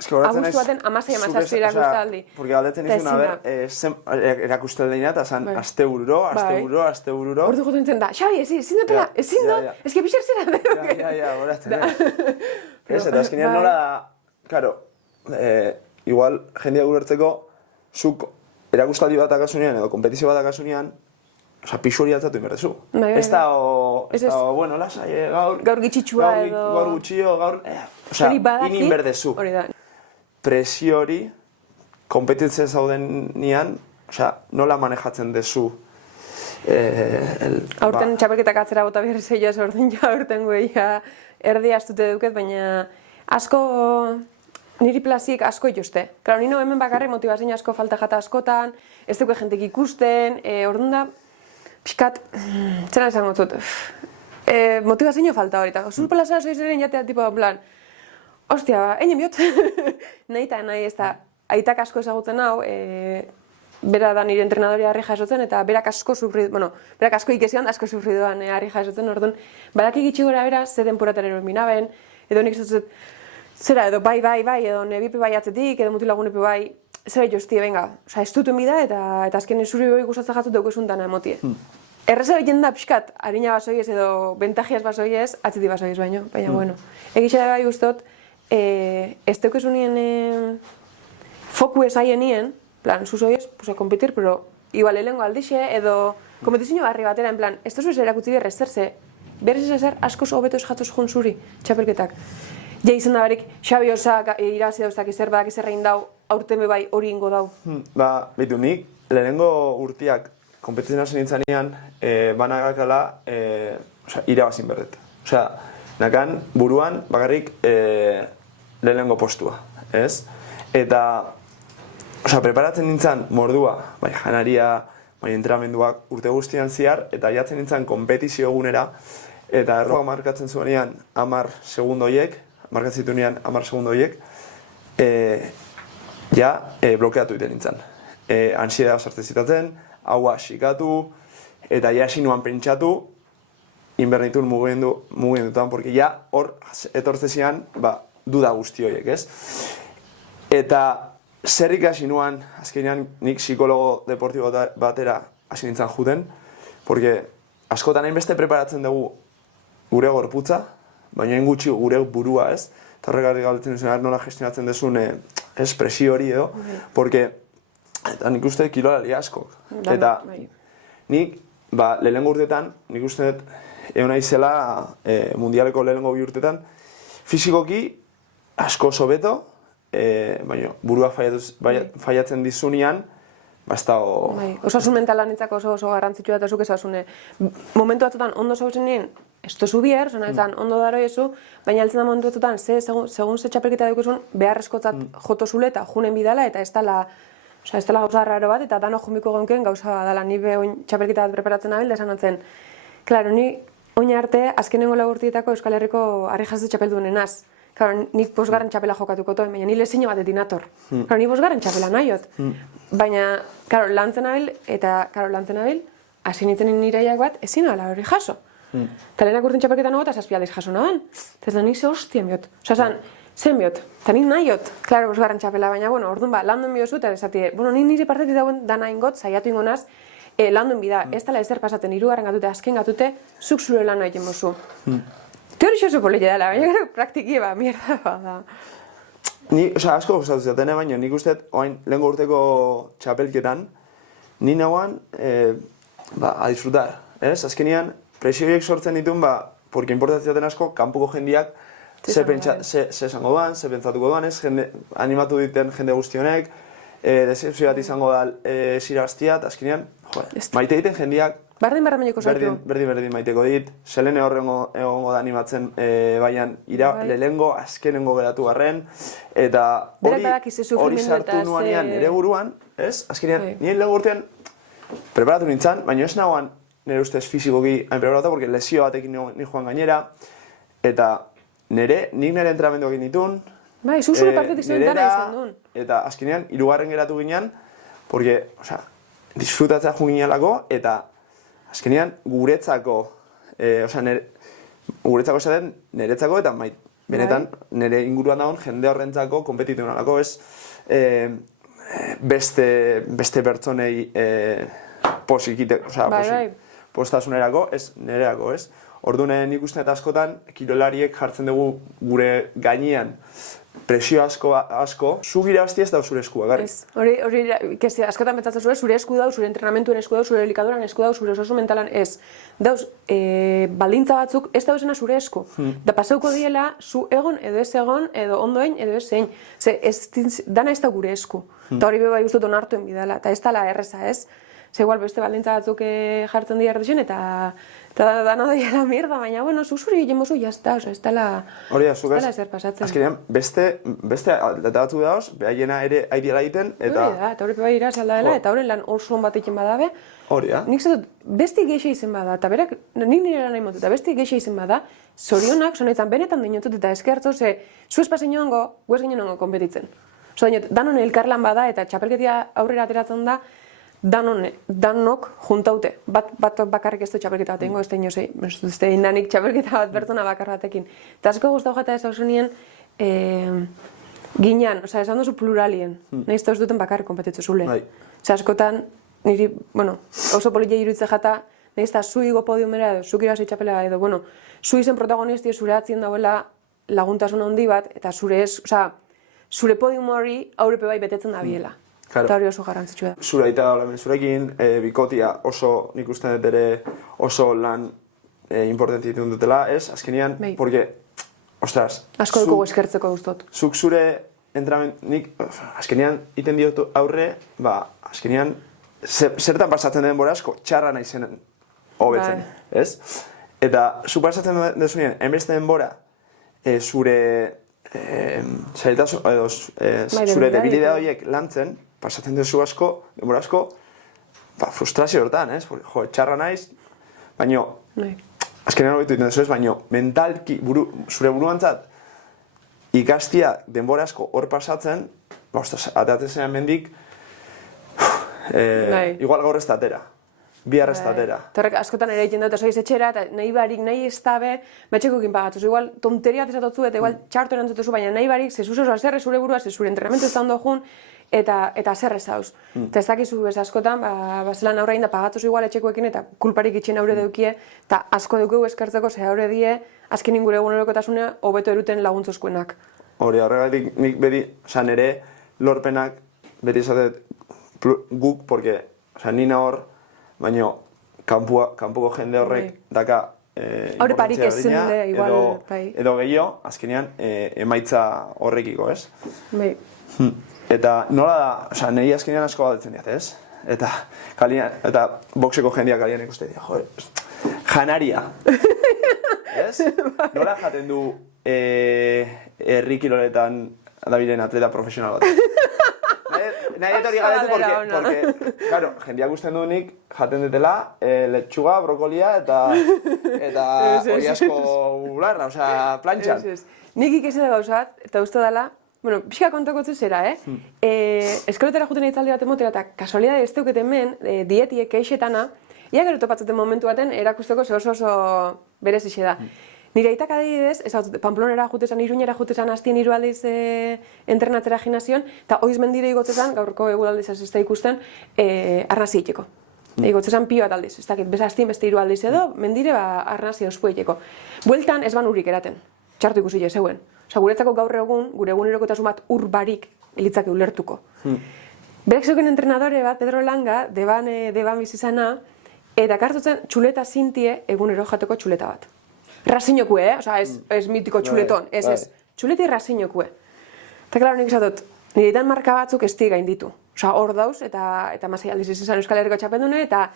abuztu baten amasai amazazpi erakustaldi. Porque galdetzen izun, erakustaldeina, eta zan, aste bururo. Ordu gotu nintzen da, Xabi, ezin dutela, ezin dut, ezke pixar zera dut. Ja, horatzen, ez. Eta azkenean nola da, karo, igual, jendia gulertzeko, zuk erakustaldi bat akasunean edo kompetizio bat akasunean, pixu hori altzatu inberdezu. Ez da, bueno, lasai, gaur gitxitsua edo... Gaur gutxio, gaur... Ini inberdezu. Presio hori, kompetitzen zauden nian, nola manejatzen dezu. Aurten txapelketak atzera bota behar zeioaz, orduan ja aurten goia erdi astute duket, baina asko... Niri plazik asko ikuste. Claro, nino hemen bakarri motivazio asko falta jata askotan, ez dugu jentek ikusten, orduan da, pixkat, zera esango zut, motivazio falta hori, eta zur plazara zoizaren jatea, tipo, plan, ostia, einen biot, nahi eta nahi ez da, aitak asko ezagutzen hau, bera da nire entrenadoria harri jasotzen, eta berak asko ikesian, asko sufridoan harri jasotzen, orduan, badaki gitxi gora bera, ze denporataren horminaben, edo nik esatzen, zera, edo bai, edo nebipe bai atzetik, edo mutilagunepe bai, zera joztie, venga, ez dut enbida, eta azkenin zuri hori gustatzen jatzut dugu dana emotie. Erreza egin da pixkat, harina basoiez edo bentajiaz basoiez, atzeti basoiez baino, baina, bueno. Egitxe da bai guztot, ez dugu nien foku esaien nien, plan, zuzoiez, pues a competir, pero igual helengo aldixe, edo kompetizio barri batera, en plan, ez duzu erakutzi berrez zerze, berrez ezer askoz hobeto esjatuz jun zuri, txapelketak. Ja izan da barik, Xabi osak irazi dauztak izer, badak izerrein dau, aurten bebait hori ingo dau. Behitu, nik lehenengo urtiak kompetitzen hasi nintzanean, banagakala irabazin berdet. Nakan buruan bakarrik lehenengo postua, ez? Eta, preparatzen nintzen mordua, bai janaria, bai entramenduak urte guztian ziar, eta jatzen nintzen kompetizio egunera, eta erroa markatzen zuenean 10 segundo horiek, markatzitu nian 10 segundo horiek, blokeatu iten nintzen. Ansiedea sartzen zitatzen, haua xikatu, eta ja sinuan pentsatu, inbernitun mugendutan, porque ja hor etortzezian, duda guzti horiek, ez? Eta zer ikasi nuan, azkenean nik psikologo deportibo batera hasi nintzen juten, porque askotan hainbeste preparatzen dugu gure gorputza, baina hain gutxi gure burua, ez? Eta horregarri galdetzen duzen, nola gestionatzen duzun espresio hori edo, porque eta nik uste kilolari askok. Eta nik, lehenengo urtetan, nik uste egon naizela mundialeko lehenengo 2 urtetan, fizikoki asko sobeto, baina burua faiatzen dizunean, osasun mentala nintzako oso garrantzitsua eta zuk esasune. Momentu batzutan ondo zautzen nien, ez tozu bier, ondo daro ezu, baina altzen da momentu batzutan, segun ze txapelketa dukuzun, beharrezkotzat jotozule eta junen bidala, eta ez dala Osea, ez dela gauza raro bat, eta danok jumiko gonken gauza dela, ni be oin txapelketa bat preparatzen nabil, da esan hotzen. Claro, ni oin arte, azkenengo lagurtietako Euskal Herriko harri jaso txapelduen enaz. Claro, nik bosgarren txapela jokatuko toen, baina ni lezino batetik nator. Claro, ni bosgarren txapela nahiot. Baina, claro, lantzen nabil, hasi nintzen iraiak bat, ezin ala hori jaso. Eta lehenak urten txapelketan nago eta zazpialdiz jaso nagoen. Eta nik ze hostien biot. Osa, zen biot. Eta nik nahiot, klaro, bosgarren txapela, baina, bueno, orduan ba, landuen biozu eta esatie, bueno, nire partetik dagoen dana ingot, saiatu ingonaz, landuen bida, ez dela ezer pasatzen, hirugarren gatute, azken gatute, zuk zure lan egiten mozu. Teori xozu politxe dela, baina gero praktiki ba, mierda da. Ni, osa, asko gustatu zaten, baina nik uste, oain, lehenko urteko txapelketan, ni nagoan, a disfrutar, ez? Azkenian, presioiek sortzen ditun, porque importatziaten asko, kanpoko jendiak, ze esango duan, ze pentsatuko duan, ez? Animatu diten jende guztionek, decepzio bat izango da ziraztiat, azkenean, maite diten jendiak, Berdin maineko zaitu. Berdin maiteko dit, selene horrengo egongo da animatzen, baian, lehengo, azkenengo geratu garren, eta hori sartu nuanean ere buruan, ez? Azkenean, nien lehenko urtean preparatu nintzen, baina ez nagoan nire ustez fizikoki hain preparatu, porque lesio batekin ni joan gainera, eta nik nire entrenamendu egin ditun, bai, zure partetik zen dana izan duen. Eta azkenean, hirugarren geratu ginen, porque, osea, disfrutatzea jo ginelako, eta azkenean, guretzako esaten, niretzako, eta benetan, nire inguruan dagoen jende horrentzako kompetitu nolako, ez beste pertsonei posikite, osea, postasunerako, ez nireako, ez? Orduan nik uste eta askotan, kirolariek jartzen dugu gure gainean presio asko, zu gira basti ez da zure eskua, gari? Ez, hori, askotan pentsatzen zure esku dau, zure entrenamentuaren esku dau, zure elikaduran esku dau, zure osasun mentalan ez. Dauz, baldintza batzuk ez dauzena zure esku. Da pasauko diela, zu egon edo ez egon, edo ondoen, edo ez zein. Dana ez da gure esku. Eta hori beba guztut onartuen bidala, eta ez dala erreza ez. Ze igual beste baldintza batzuk jartzen dira erdixen, eta dana daiela mierda, baina, bueno, zuri egin mozu, jazta, oza, ez dela ezer pasatzen. Azkenean, beste atleta batzuk dauz, behaiena ere aidiela egiten, eta... Hori da, eta hori bai irazalda dela, eta horren lan oso hon bat egin badabe. Hori da. Nik zatut, besti geixa izen bada, eta berak, nik nire lan nahi motu, eta besti geixa izen bada, zorionak, zonaitzan, benetan dinotut, eta eskertzo, ze, zu espasen joango, guez ginen ongo kompetitzen. Oso dinot, danon elkarlan bada, eta txapelketia aurrera ateratzen da, danok juntaute, bat bakarrik ez du txapelketa bat egingo, ez da inozei, ez da indanik txapelketa bat pertsona bakar batekin. Eta asko guztau jata ez hausunien, ginean, oza, esan duzu pluralien, nahiz ez duten bakarrik kompetitzu zule. Oza, askotan, niri, bueno, oso politia iruditze jata, nahiz eta zu igo podiumera edo, zuk irasi txapela edo, bueno, zu izen protagonisti zure atzien dauela laguntasun handi bat, eta zure podium hori aurrepe bai betetzen da biela. Eta hori oso garrantzitsua da. Zura aita da zurekin, bikotia oso, nik uste dut ere oso lan importanti ditun dutela, ez? Azkenean, porque, ostras... Asko dugu eskertzeko guztot. Zuk zure nik, azkenean, iten diotu aurre, azkenean, zertan pasatzen den bora asko, txarra nahi zen hobetzen, ez? Eta, zuk pasatzen desunien, enbeste denbora, zure zailtasun, edo zure debilidea horiek lantzen, pasatzen duzu asko, denbora asko, frustrazio hortan, ez? Jo, txarra naiz, baina, azkenean hobetu egiten duzu ez, baina, mentalki, zure buruantzat, ikastia denbora asko hor pasatzen, atatzen zenean mendik, igual gaur ez da atera. Bihar ez da atera. Horrek askotan ere egiten dut, oso etxera, eta nahi barik, nahi ez dabe, betxekokin pagatuz. Igual tonteria bat esatotzu, eta igual txartu erantzutezu, baina nahi barik, ze zuzo zerre zure burua, ze zure entrenamentu ez da ondo jun, eta zerre zauz. Eta ez dakizu ez askotan, zelan aurre egin da pagatuz igual etxekoekin, eta kulparik itxen aurre deukie, eta asko dugu eskertzeko, ze aurre die, azken ingure egunerokotasune, hobeto eruten laguntzuzkoenak. Hori, horregatik nik beti, nire lorpenak beti izatet guk, porque nina hor, baina kanpoko jende horrek daka hori parik ez zende, igual, bai. Edo gehiago, azkenean, emaitza horrekiko, ez? Bai. Eta nola da, niri azkenean asko badetzen diat, ez? Eta boxeko jendeak kalian ikuste dira, joder, janaria. Ez? Nola jaten du herri kiloletan dabilen atleta profesional bat? nahi dut hori galdetu, porque, claro, jendeak usten du nik jaten dutela, letxuga, brokolia eta hori asko bularra, osea, plantxan. Nik ikesi da gauzat, eta uste dela, bueno, pixka kontakotzu zera, eskoletara juten eitzaldi bat emotera, eta kasualidade ez teuketen men, dietiek eixetana, ia gero topatzeten momentu baten erakusteko oso berezixe da. Nire aitak adibidez, Pamplonera jutezan, Iruñera jutezan, hastien 3 aldiz entrenatzera gimnazion, eta oiz mendire igotzezan, gaurko eguraldiz ez da ikusten, arnazi itxeko. Igotzezan pio bat aldiz, ez dakit, beza hastien beste 3 aldiz edo, mendire arnazi ospu itxeko. Bueltan ez ban urik eraten, txartu ikusi zeuen. Osa, guretzako gaur egun, gure egunerokotasun bat ur barik elitzake ulertuko. Berek zeuken entrenadore bat, Pedro Langa, deban bizizana, eta kartutzen txuleta zintie egunero jateko txuleta bat. Rasinokue, oza, ez mitiko txuleton, ez, txuleti rasinokue. Eta klaro nik esatot, niretan marka batzuk ez gain ditu. Oza, hor dauz, eta masai aldiz izan Euskal Herriko txapendune, eta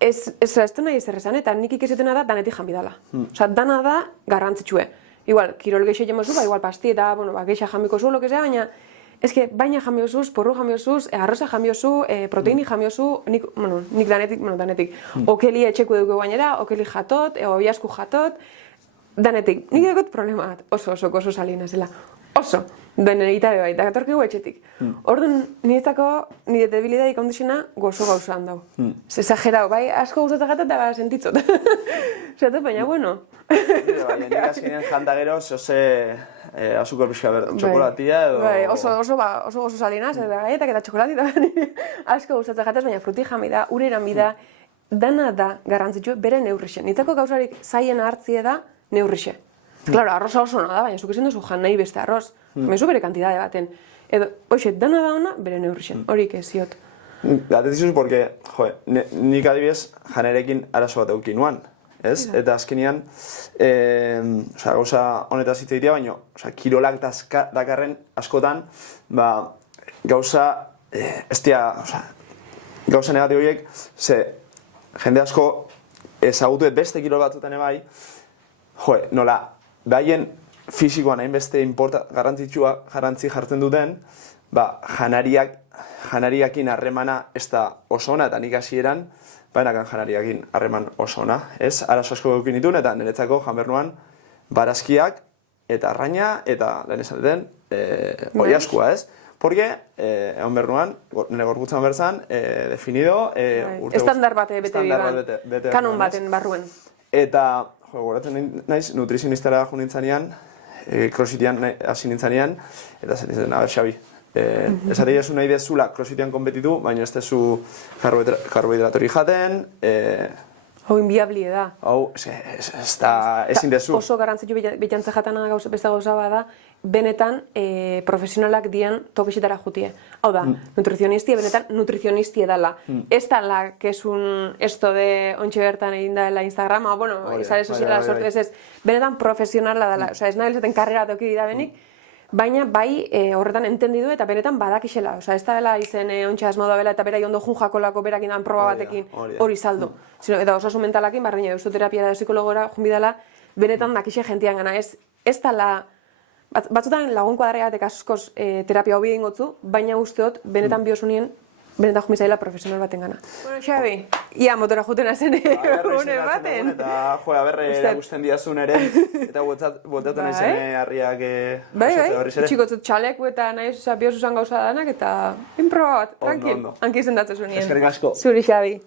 ez du nahi ezer esan, eta nik ikesetena da danetik janbidala. Oza, dana da garrantzitsue. Igual, kirol geixo jemozu, igual pasti eta, geixa jamiko zu, baina, baina jamiozuz, porru jamiozuz, arroza jamiozu, proteini jamiozu, nik danetik. Okeli etxeku dugu gainera, okeli jatot, oiasku jatot, danetik. Nik dugut problema bat, oso salina zela. Oso, duen egita bai, da gatorkigu etxetik. Orduan, nire debilidadik ondizena gozo gauzan dago. Exagerau, bai, asko gustatzen jatot eta sentitzot. Zeratu, baina, bueno. Baina, nik azkenean janta gero, zoze azukor pixka txokolatia edo... Bai, oso salinaz, eta gaietak eta txokolatia, asko gustatzen jatez, baina fruti jamida, ureran bida, dana da garrantzitsu bere neurrixe. Nitzako gauzarik zaien hartzie da neurrixe. Claro, arroza oso da, baina zuk ezin duzu jan nahi beste arroz. Mezu bere kantidade baten. Edo, hoxe, dana da ona bere neurrixen. Horik ez ziot. Gatetizuz, porque, nik adibidez janerekin arazo bat eukin nuan. Ez? Eta azkenean, gauza honetaz hitz egitea, baina kirolak dakarren askotan, gauza, gauza negati horiek, ze jende asko ezagutuet beste kirol batzutan ebai, nola, behaien fisikoan hainbeste garrantzi jartzen duten, janariakin harremana ez da oso ona, eta nik hasieran, bainakan janariakin harreman oso ona, ez? Arazo asko dukin ditun, eta niretzako janbernuan barazkiak eta arraina, eta lehen esan duten, oiaskua, ez? Porque, egon bernuan, nire gorputzan berzan, definido... Estandar bate bete biban, kanon baten barruen. Eta, goratzen naiz, nutrizionistara jo nintzanean, crossfitean hasi nintzanean, eta zen nintzen, a ber, Xabi, esate jazu nahi dezula crossfitean konpetitu, baina ez dezu karbohidratori jaten, hau inviablie da. Hau, ezin dezu. Oso garrantzitsu betantze jatana beste gauza bada, benetan profesionalak dian tokexetara jutie. Hau da, nutrizionistia, benetan nutrizionistia dela. Ez dala, que es un esto de ontxe bertan egin da la Instagrama, bueno, sare soziala sortu ez, benetan profesionala dela. Osa, ez nahi zaten karrera toki da benik, baina bai horretan entendidu eta benetan badakixela. Osa, ez da dela izen ontxe asmoda bela eta berai ondo jun jakolako berak indan proba batekin hori saldo. Eta osasun mentalakin, barreina eustoterapia da psikologora junbidala, benetan dakixe gentian gana. Ez dala, batzutan lagun kuadrea batek askoz terapia hobi egin gotzu, baina usteot benetan biosunien, benetan jumizaila profesional baten gana. Bueno, Xabi, ia motora jutena zen une baten. Eta, aberre eragusten diazun ere, eta botatzen izan harriak txikotzut txaleku eta nahi biosusan gauza danak, eta inproba bat, tranquil, hanki izendatzen zunien. Eskerrik asko. Zuri, Xabi.